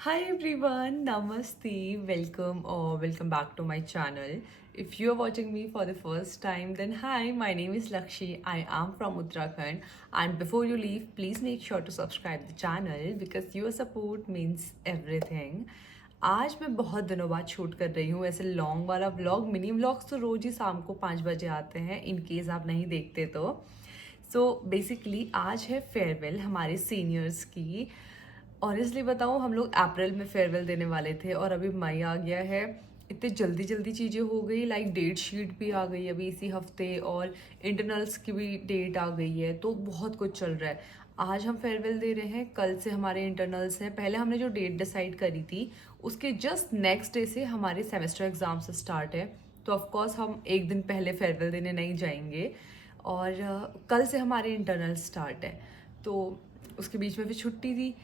Hi everyone, Namaste, welcome or welcome back to my channel. If you are watching me for the first time, then hi, my name is Lakshi. I am from Uttarakhand, and before you leave, please make sure to subscribe the channel because your support means everything. आज मैं बहुत दिनों बाद shoot कर रही हूँ ऐसे long वाला व्लॉग। मिनी व्लॉग्स तो रोज ही शाम को 5 बजे आते हैं, इन केस आप नहीं देखते तो। सो बेसिकली आज है फेयरवेल हमारे सीनियर्स की। ऑनेस्टली बताऊँ, हम लोग अप्रैल में फेयरवेल देने वाले थे और अभी मई आ गया है। इतनी जल्दी जल्दी चीज़ें हो गई, लाइक डेट शीट भी आ गई अभी इसी हफ्ते और इंटरनल्स की भी डेट आ गई है, तो बहुत कुछ चल रहा है। आज हम फेयरवेल दे रहे हैं, कल से हमारे इंटरनल्स हैं। पहले हमने जो डेट डिसाइड करी थी उसके जस्ट नेक्स्ट डे से हमारे सेमेस्टर एग्जाम्स स्टार्ट है, तो ऑफकोर्स हम एक दिन पहले फेयरवेल देने नहीं जाएंगे। और कल से हमारे इंटरनल स्टार्ट है, तो उसके बीच में भी छुट्टी थी।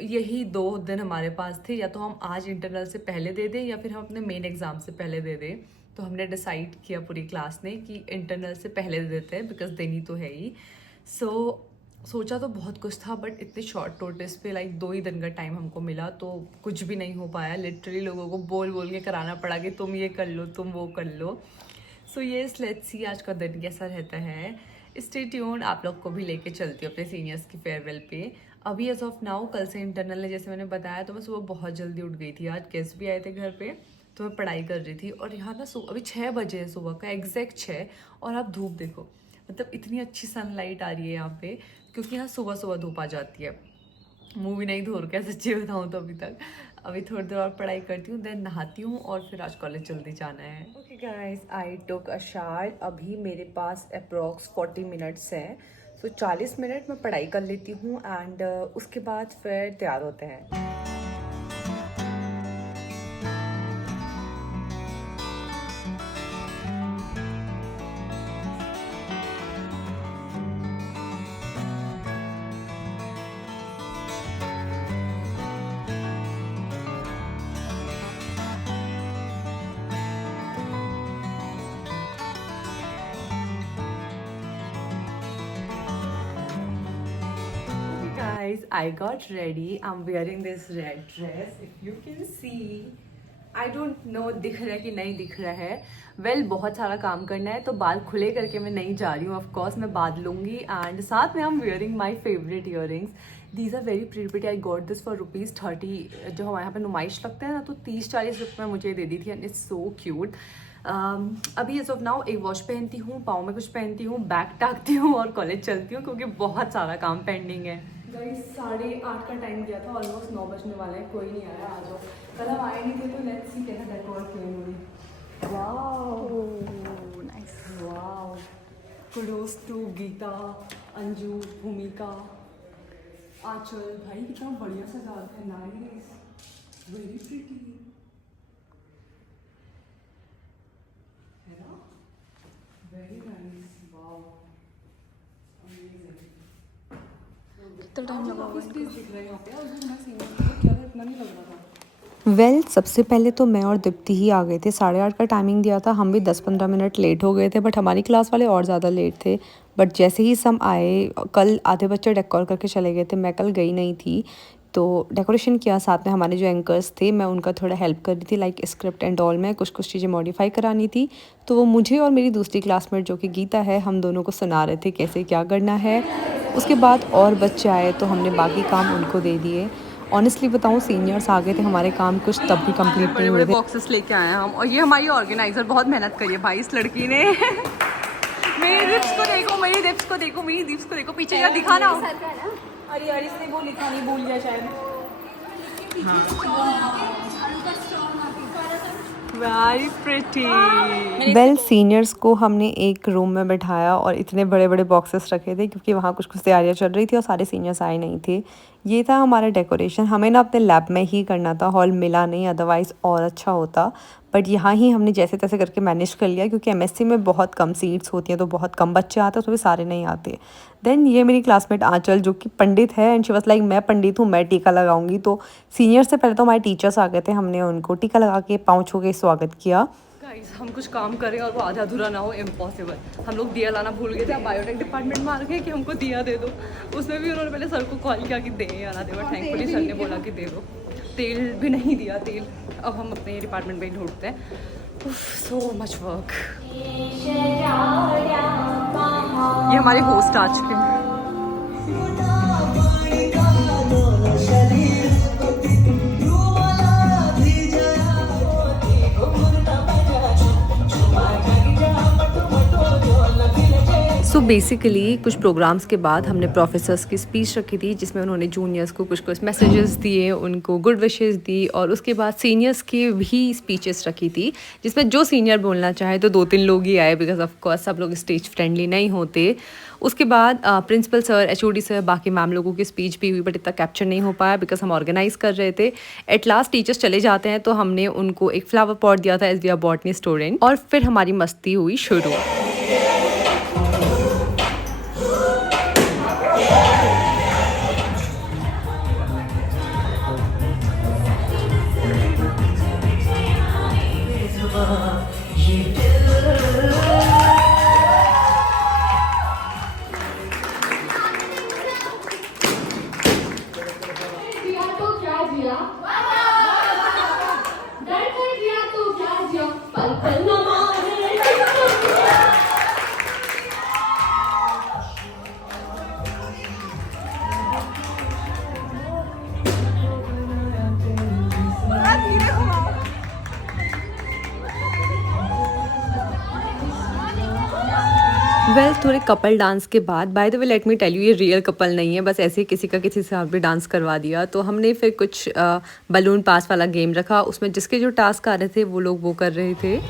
यही 2 दिन हमारे पास थे, या तो हम आज इंटरनल से पहले दे दें या फिर हम अपने मेन एग्ज़ाम से पहले दे दें। तो हमने डिसाइड किया पूरी क्लास ने कि इंटरनल से पहले दे देते हैं, बिकॉज देनी तो है ही। सोचा तो बहुत कुछ था, बट इतने शॉर्ट नोटिस पे लाइक 2 ही दिन का टाइम हमको मिला, तो कुछ भी नहीं हो पाया। लिटरली लोगों को बोल बोल के कराना पड़ा कि तुम ये कर लो, तुम वो कर लो। सो येस, लेट्स सी आज का दिन कैसा रहता है। स्टे ट्यून्ड, आप लोग को भी लेके चलती हूँ अपने सीनियर्स की फेयरवेल पे। अभी एज ऑफ नाउ कल से इंटरनल है, जैसे मैंने बताया, तो मैं सुबह बहुत जल्दी उठ गई थी। आज गेस्ट भी आए थे घर पे, तो मैं पढ़ाई कर रही थी। और यहाँ ना अभी 6 बजे है सुबह का, एग्जैक्ट 6। और आप धूप देखो, मतलब इतनी अच्छी सनलाइट आ रही है यहाँ पे, क्योंकि यहाँ सुबह सुबह धूप आ जाती है। मुँह भी नहीं धो रखा है सच्ची बताऊँ तो अभी तक। अभी थोड़ी देर और पढ़ाई करती हूँ, देन नहाती हूँ और फिर आज कॉलेज जल्दी जाना है। Okay guys, I took a shower. अभी मेरे पास अप्रॉक्स 40 मिनट्स हैं, सो 40 मिनट में पढ़ाई कर लेती हूँ एंड उसके बाद फिर तैयार होते हैं। Guys, I got ready. I'm wearing this red dress. If you can see, I don't know दिख रहा है कि नहीं दिख रहा है। वेल, बहुत सारा काम करना है, तो बाल खुले करके मैं नहीं जा रही हूँ। ऑफ कोर्स मैं बात लूँगी एंड साथ में I am wearing my favourite earrings. These are very pretty. I got this for ₹30। जो हमारे यहाँ पे नुमाइश लगता है ना, तो 30-40 रुपये में मुझे दे दी थी एंड इट्स सो क्यूट। अभी एज ऑफ नाउ एक वॉच पहनती हूँ, पाँव में कुछ पहनती हूँ, बैग टाकती हूँ और कॉलेज चलती हूँ, क्योंकि बहुत सारा काम पेंडिंग है। गाइस 8:30 का टाइम दिया था, ऑलमोस्ट 9 बजने वाले हैं, कोई नहीं आया। आ जाओ, कल हम आए नहीं थे, तो लेट्स सी कैसा डेकोर किया इन्होंने। Wow nice, wow. Kudos to Geeta, Anju, Bhumika, Aanchal. भाई कितना बढ़िया सजा है, नाइस, वेरी प्रिटी है ना, वेरी नाइस, वाओ, अमेजिंग। कितना टाइम लगा होगा सबसे पहले तो मैं और दीप्ति ही आ गए थे। 8:30 का टाइमिंग दिया था, हम भी 10-15 मिनट लेट हो गए थे, बट हमारी क्लास वाले और ज़्यादा लेट थे। बट जैसे ही सब आए, कल आधे बच्चे डेकोर करके चले गए थे, मैं कल गई नहीं थी, तो डेकोरेशन किया साथ में। हमारे जो एंकर्स थे, मैं उनका थोड़ा हेल्प कर रही थी, लाइक स्क्रिप्ट एंड ऑल में कुछ चीज़ें मॉडिफाई करानी थी, तो वो मुझे और मेरी दूसरी क्लासमेट जो कि गीता है, हम दोनों को सुना रहे थे कैसे क्या करना है। उसके बाद और बच्चे आए, तो हमने बाकी काम उनको दे दिए। ऑनेस्टली बताऊँ, सीनियर्स आ गए थे, हमारे काम कुछ तब भी कंप्लीट नहीं हुए थे। बॉक्सेस लेके आए हैं हम, और ये हमारी ऑर्गेनाइजर बहुत मेहनत करी है भाई इस लड़की ने। मेरी दिप्स को देखो, मेरी दिप्स को देखो, मेरी दिप्स को देखो, पीछे यार दिखाना। अरे यार, इसने वो लिखा नहीं, भूल गया शायद। Very pretty. वेल, सीनियर्स को हमने एक रूम में बैठाया और इतने बड़े बड़े बॉक्सेस रखे थे, क्योंकि वहाँ कुछ तैयारियाँ चल रही थी और सारे सीनियर्स आए नहीं थे। ये था हमारा डेकोरेशन। हमें ना अपने लैब में ही करना था, हॉल मिला नहीं, अदरवाइज़ और अच्छा होता, बट यहाँ ही हमने जैसे तैसे करके मैनेज कर लिया, क्योंकि एमएससी में बहुत कम सीट्स होती हैं, तो बहुत कम बच्चे आते हैं, तो भी सारे नहीं आते। देन ये मेरी क्लासमेट आंचल, जो कि पंडित है, एंड शी वाज लाइक मैं पंडित हूँ, मैं टीका लगाऊंगी। तो सीनियर से पहले तो हमारे टीचर्स आ गए थे, हमने उनको टीका लगा के पाँव छू के स्वागत किया। गाइस, हम कुछ काम करें और वो आधा अधूरा ना हो, इम्पॉसिबल। हम लोग दिया लाना भूल गए थे। अब बायोटेक डिपार्टमेंट में आ गए कि हमको दिया दे दो, उसमें भी उन्होंने पहले सर को कॉल किया कि दे या ना दे, बट थैंकफुली सर ने बोला कि दे दो। तेल भी नहीं दिया तेल। अब हम अपने डिपार्टमेंट में ही ढूंढते हैं। So much work. ये हमारे होस्ट आ चुके हैं। सो बेसिकली कुछ प्रोग्राम्स के बाद हमने प्रोफेसर्स की स्पीच रखी थी, जिसमें उन्होंने जूनियर्स को कुछ कुछ मैसेजेस दिए, उनको गुड विशेस दी, और उसके बाद सीनियर्स की भी स्पीचेस रखी थी, जिसमें जो सीनियर बोलना चाहे तो 2-3 लोग ही आए, बिकॉज ऑफ कोर्स सब लोग स्टेज फ्रेंडली नहीं होते। उसके बाद प्रिंसिपल सर, HOD सर, बाकी मैम लोगों की स्पीच भी हुई, बट इतना कैप्चर नहीं हो पाया बिकॉज हम ऑर्गेनाइज कर रहे थे। एट लास्ट टीचर्स चले जाते हैं तो हमने उनको एक फ्लावर पॉट दिया था as we are botany student, और फिर हमारी मस्ती हुई शुरू। थोड़े कपल डांस के बाद, by the way let me tell you, ये रियल कपल नहीं है, बस ऐसे ही किसी का किसी से भी डांस करवा दिया। तो हमने फिर कुछ बलून पास वाला गेम रखा, उसमें जिसके जो टास्क आ रहे थे वो लोग वो कर रहे थे।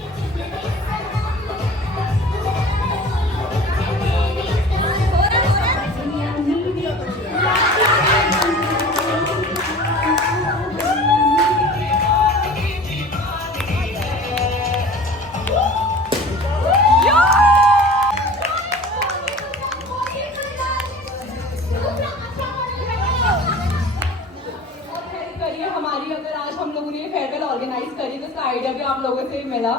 आइडिया भी आप लोगों से ही मिला।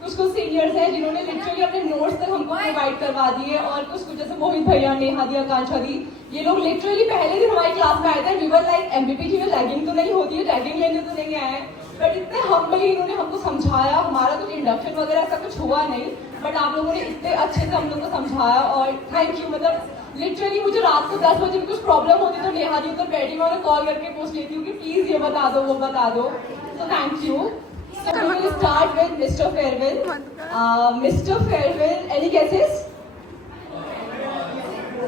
कुछ सीनियर्स हैं जिन्होंने लिटरली अपने नोट्स तक हमको प्रोवाइड करवा दिए, और कुछ जैसे मोहित भैया, नेहा दी, आकांक्षा दी, ये लोग लिटरली पहले दिन हमारी क्लास में आए थे। वी वर लाइक MVP में लैगिंग तो नहीं होती है, रैगिंग लेने तो नहीं आए, बट इतने हम्बली इन्होंने हमको समझाया। हमारा कुछ इंडक्शन वगैरह ऐसा कुछ हुआ नहीं, बट आप लोगों ने इतने अच्छे से हम लोग को समझाया, और थैंक यू। मतलब लिटरली मुझे रात को 10 बजे कुछ प्रॉब्लम होती तो नेहा दी उधर बैठी, मैं उन्हें कॉल करके पूछ लेती हूँ कि प्लीज ये बता दो, वो बता दो। So thank you. So we will start with Mr. Fairwell. Mr. Fairwell, any guesses?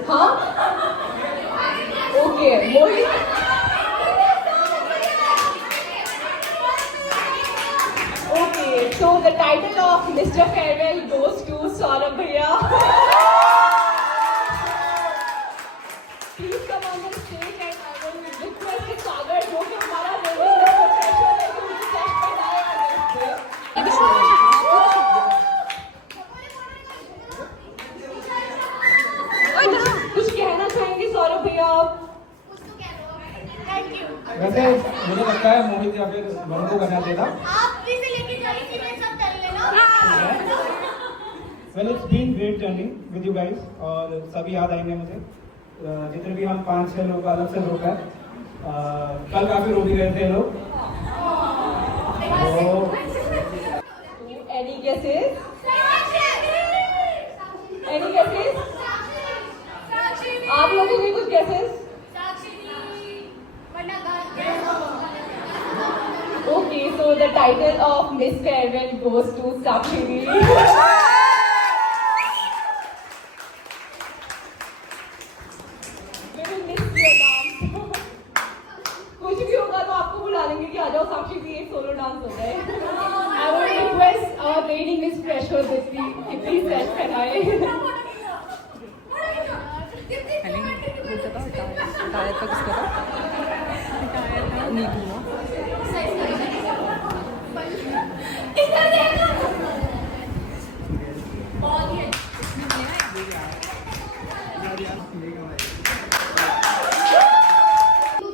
Huh? Okay. Mohit. Okay. So the title of Mr. Fairwell goes to Saurabh Bhaiya. Please come on the stage and I will request Sagar, जो कि हमारा कुछ कहना चाहेंगे सौरभ भैया आप? वैसे मुझे लगता है मोहित या फिर वरुण को करना चाहिए था। Well, it's been great journey with you guys, और सभी याद आएंगे मुझे, जितने भी हम 5-6 लोग अलग से ग्रुप है। कल काफी रो भी गए थे लोग। Any guesses? Any guesses? आप लोगों के कुछ guesses? Okay, so the title of Miss Fairwell goes to Sakshi. कुछ भी होगा तो आपको बुला लेंगे कि आ जाओ साक्षी जी, एक सोलो डांस होता है। I would request our lady Miss Pressure Dipti कि please set कराए। टायर का किसका था? नीतू ना।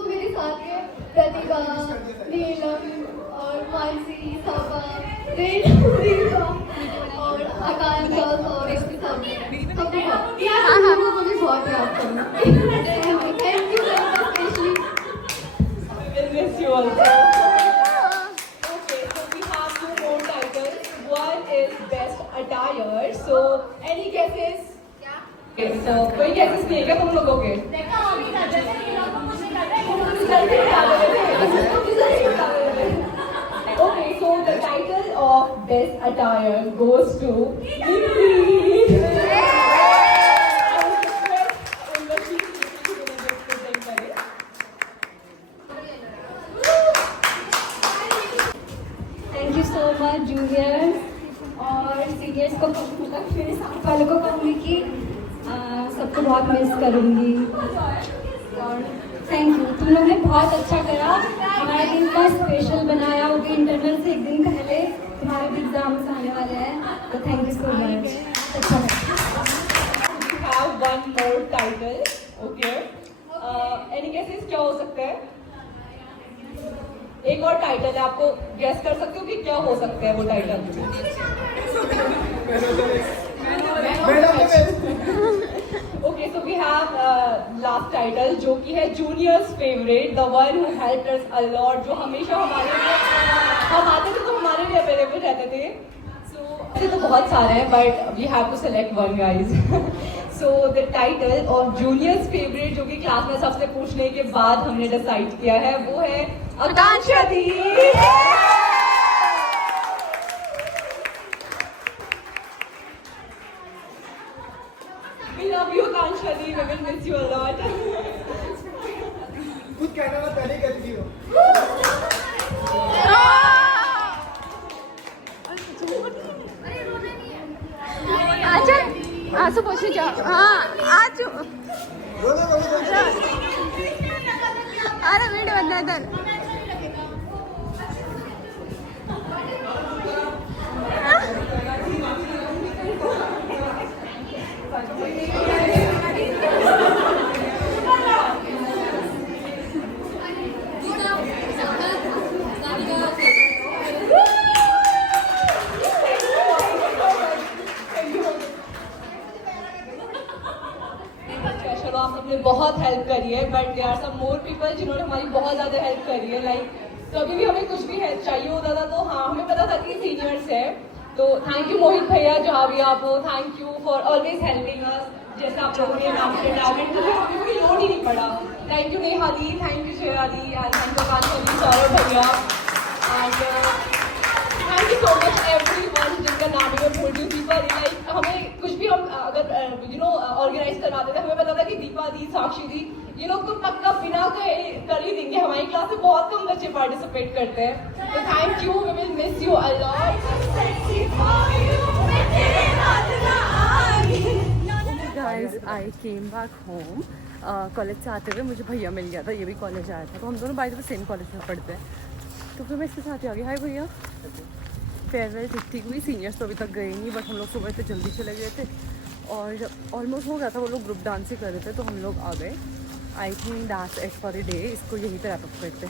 मेरे साथ है प्रतिभा, नीलम और मानसी, सपा, और आकांक्षा और इसके सब मुझे बहुत याद करना। Thank you specially. you also. Okay, so we have two more titles. One is best attire. So any guesses? Okay, so कोई guesses नहीं है क्या तुम लोगों के? Okay, so the title of best attire goes to thank you so much juniors और seniors को मतलब फिर साथ वालों को कहूँगी कि सबको बहुत मिस करूँगी और थैंक यू तुम लोग ने बहुत अच्छा करा हमारे दिन का स्पेशल बनाया वो भी इंटरनल से एक दिन पहले तुम्हारे भी एग्जाम्स आने वाले हैं तो थैंक यू सो मच अच्छा लगा we have one more title. Okay. Any guesses क्या हो सकता है? एक और टाइटल है आपको गेस कर सकते हो कि क्या हो सकता है वो title okay so we have last title जो कि है juniors favourite the one who helped us a lot जो हमेशा हमारे लिए हम आते थे तो हमारे लिए अवेलेबल रहते थे सो ऐसे तो बहुत सारे हैं but we have to select one guys so the title of juniors favourite जो कि क्लास में सबसे पूछने के बाद हमने डिसाइड किया है वो है आकांक्षा दी We love you, Akansha Di. We will miss you a lot. कुछ कहना मैं पहले कह चुकी हूँ अच्छा आंसू पोछने जाओ हाँ आज बोलो बोलो बोलो अरे वीडियो बनना इधर चलो आप सबने बहुत हेल्प करी है but there are some more people जिन्होंने हमारी बहुत ज़्यादा हेल्प करी है लाइक कभी भी हमें कुछ भी हेल्प चाहिए होता था तो हाँ हमें पता था कि सीनियर्स है तो थैंक यू मोहित भैया जहाँ भी आप हो thank you for always helping us जैसे आप लोगों ने नाम से टैलेंट तो हमें कोई लोड ही नहीं पड़ा thank you Neha di thank you Shreya di and thank you Akanksha di Saurabh भैया and thank you so much everyone जिनका नाम है प्रोड्यूस दीपा दी लाइक हमें कुछ भी हम अगर यू नो ऑर्गेनाइज करवाते थे हमें पता था कि दीपा दी साक्षी दी ये लोग तो पक्का बिना कर ही देंगे हमारी क्लास में बहुत कम बच्चे पार्टिसिपेट करते हैं तो thank you we will miss you a lot guys I came back home college से आते हुए मुझे भैया मिल गया था ये भी कॉलेज आया था तो हम दोनों bye the way same college में पढ़ते हैं तो फिर मैं इसके साथ ही आ गई हाय भैया फेयरवेल ठीक हुई सीनियर्स तो अभी तक गए नहीं बट हम लोग सुबह इतने जल्दी चले गए थे और ऑलमोस्ट हो गया था वो लोग ग्रुप डांस ही कर रहे थे तो हम लोग आ गए I think that's it for the day इसको यहीं पे रैप अप करते